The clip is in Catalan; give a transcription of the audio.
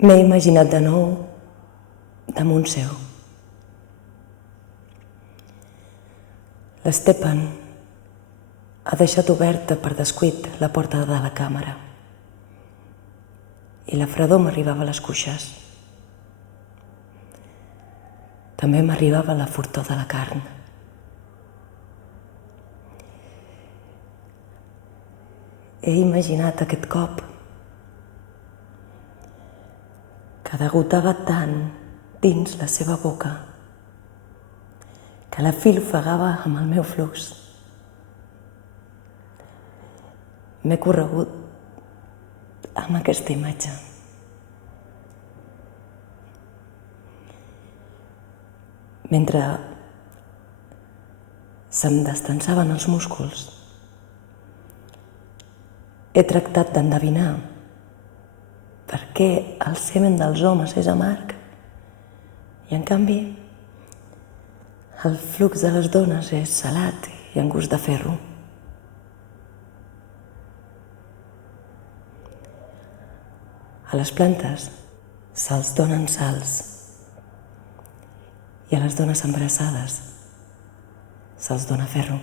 M'he imaginat de nou damunt seu. L'Stepan ha deixat oberta per descuit la porta de la càmera i la fredor m'arribava a les cuixes. També m'arribava la fortor de la carn. He imaginat aquest cop que degotava tant dins la seva boca que la fil ofegava amb el meu flux. M'he corregut amb aquesta imatge. Mentre se'm destensaven els músculs, he tractat d'endevinar per què el semen dels homes és amarg i, en canvi, el flux de les dones és salat i amb gust de ferro. A les plantes se'ls donen sals i a les dones embarassades se'ls dona ferro.